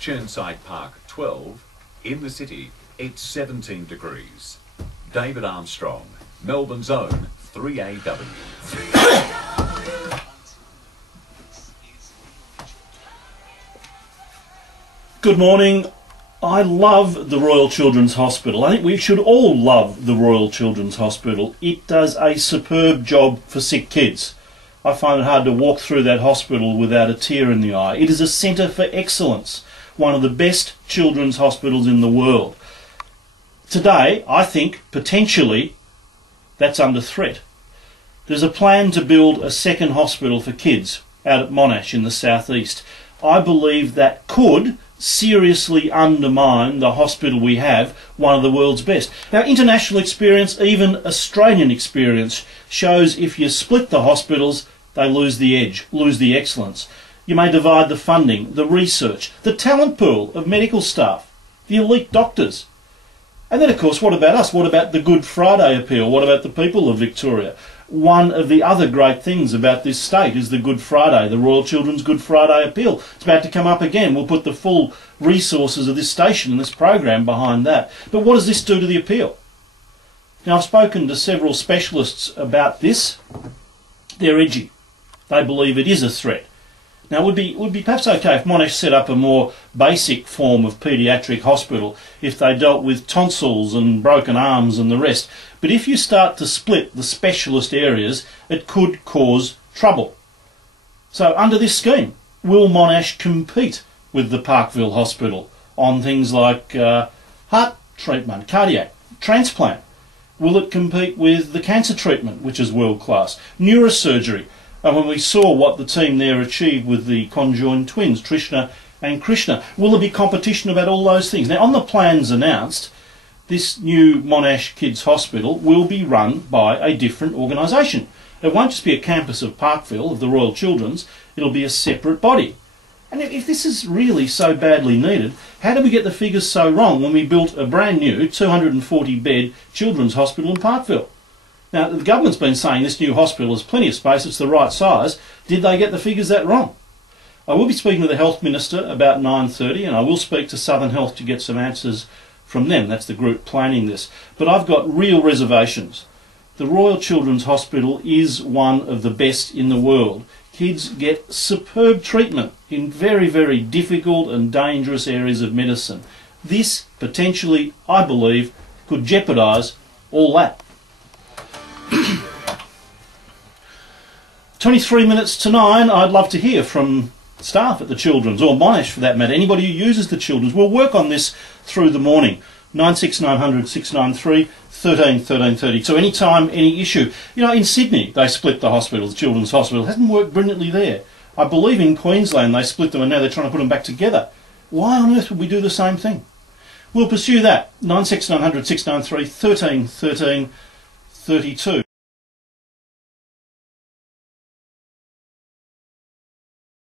Chirnside Park 12, in the city it's 17 degrees. David Armstrong, Melbourne's own 3AW. Good morning. I love the Royal Children's Hospital. I think we should all love the Royal Children's Hospital. It does a superb job for sick kids. I find it hard to walk through that hospital without a tear in the eye. It is a centre for excellence, one of the best children's hospitals in the world. Today, I think, potentially, that's under threat. There's a plan to build a second hospital for kids out at Monash in the southeast. I believe that could seriously undermine the hospital we have, one of the world's best. Now, international experience, even Australian experience, shows if you split the hospitals, they lose the edge, lose the excellence. You may divide the funding, the research, the talent pool of medical staff, the elite doctors. And then, of course, what about us? What about the Good Friday appeal? What about the people of Victoria? One of the other great things about this state is the Good Friday, the Royal Children's Good Friday appeal. It's about to come up again. We'll put the full resources of this station and this program behind that. But what does this do to the appeal? Now, I've spoken to several specialists about this. They're edgy. They believe it is a threat. Now, it would be perhaps okay if Monash set up a more basic form of paediatric hospital, if they dealt with tonsils and broken arms and the rest. But if you start to split the specialist areas, it could cause trouble. So under this scheme, will Monash compete with the Parkville Hospital on things like heart treatment, cardiac, transplant? Will it compete with the cancer treatment, which is world class, neurosurgery? And when we saw what the team there achieved with the conjoined twins, Trishna and Krishna, will there be competition about all those things? Now, on the plans announced, this new Monash Kids Hospital will be run by a different organisation. It won't just be a campus of Parkville, of the Royal Children's, it'll be a separate body. And if this is really so badly needed, how did we get the figures so wrong when we built a brand new 240-bed children's hospital in Parkville? Now, the government's been saying this new hospital has plenty of space, it's the right size. Did they get the figures that wrong? I will be speaking to the Health Minister about 9:30, and I will speak to Southern Health to get some answers from them. That's the group planning this. But I've got real reservations. The Royal Children's Hospital is one of the best in the world. Kids get superb treatment in very, very difficult and dangerous areas of medicine. This, potentially, I believe, could jeopardise all that. 23 minutes to 9, I'd love to hear from staff at the Children's, or Monash for that matter, anybody who uses the Children's. We'll work on this through the morning. 96900 693 13 13 30. So anytime, any issue. You know, in Sydney they split the hospital, the Children's Hospital. It hasn't worked brilliantly there. I believe in Queensland they split them and now they're trying to put them back together. Why on earth would we do the same thing? We'll pursue that. 96900 693 13 13 32.